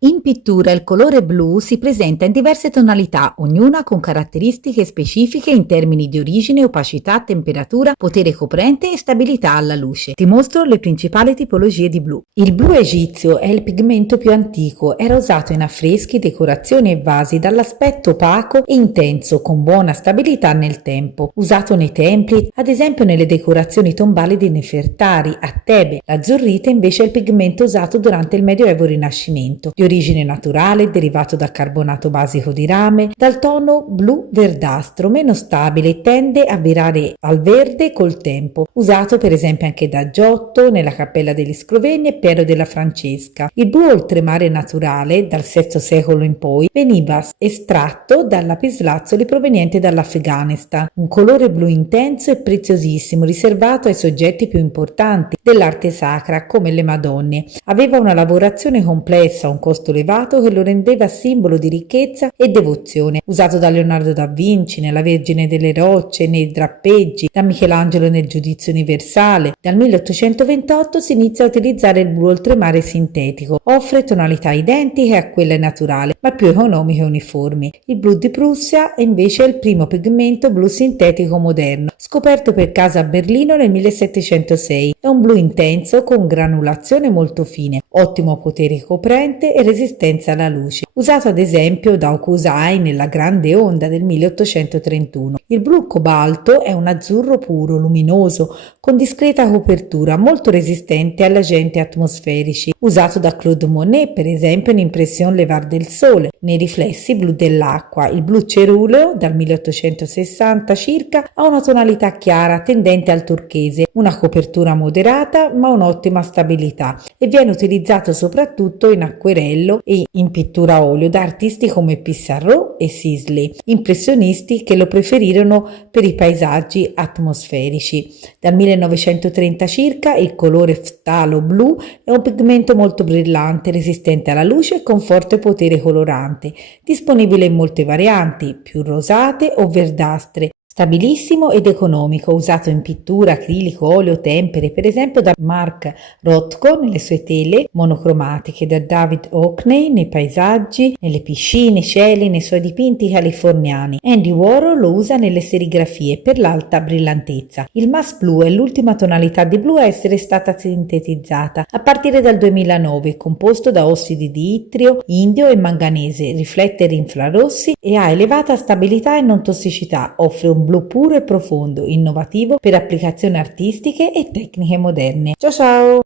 In pittura il colore blu si presenta in diverse tonalità, ognuna con caratteristiche specifiche in termini di origine, opacità, temperatura, potere coprente e stabilità alla luce. Ti mostro le principali tipologie di blu. Il blu egizio è il pigmento più antico, era usato in affreschi, decorazioni e vasi dall'aspetto opaco e intenso, con buona stabilità nel tempo. Usato nei templi, ad esempio nelle decorazioni tombali di Nefertari, a Tebe. L'azzurrite invece è il pigmento usato durante il Medioevo e Rinascimento. Di origine naturale, derivato da carbonato basico di rame, dal tono blu-verdastro, meno stabile, tende a virare al verde col tempo, usato per esempio anche da Giotto nella Cappella degli Scrovegni e Piero della Francesca. Il blu oltremare naturale, dal VI secolo in poi, veniva estratto da lapislazzuli provenienti dall'Afghanistan, un colore blu intenso e preziosissimo, riservato ai soggetti più importanti dell'arte sacra come le Madonne. Aveva una lavorazione complessa, un costo elevato che lo rendeva simbolo di ricchezza e devozione, usato da Leonardo da Vinci nella Vergine delle Rocce, nei drappeggi, da Michelangelo nel Giudizio Universale. Dal 1828 si inizia a utilizzare il blu oltremare sintetico, offre tonalità identiche a quelle naturali, ma più economiche e uniformi. Il blu di Prussia è invece il primo pigmento blu sintetico moderno, scoperto per caso a Berlino nel 1706. È un blu intenso con granulazione molto fine, ottimo potere coprente e resistenza alla luce, usato ad esempio da Hokusai nella Grande Onda del 1831. Il blu cobalto è un azzurro puro, luminoso, con discreta copertura, molto resistente agli agenti atmosferici, usato da Claude Monet per esempio in Impression Levar del Sole, nei riflessi blu dell'acqua. Il blu ceruleo, dal 1860 circa, ha una tonalità chiara tendente al turchese, una copertura moderata ma un'ottima stabilità, e viene utilizzato soprattutto in acquerello e in pittura a olio da artisti come Pissarro e Sisley, impressionisti che lo preferirono per i paesaggi atmosferici. Dal 1930 circa il colore ftalo blu è un pigmento molto brillante, resistente alla luce e con forte potere colorante, disponibile in molte varianti, più rosate o verdastre. Stabilissimo ed economico, usato in pittura, acrilico, olio, tempere, per esempio da Mark Rothko nelle sue tele monocromatiche, da David Hockney nei paesaggi, nelle piscine, cieli, nei suoi dipinti californiani. Andy Warhol lo usa nelle serigrafie per l'alta brillantezza. Il Mass Blu è l'ultima tonalità di blu a essere stata sintetizzata a partire dal 2009, composto da ossidi di ittrio, indio e manganese, riflette infrarossi e ha elevata stabilità e non tossicità, offre un blu puro e profondo, innovativo per applicazioni artistiche e tecniche moderne. Ciao ciao!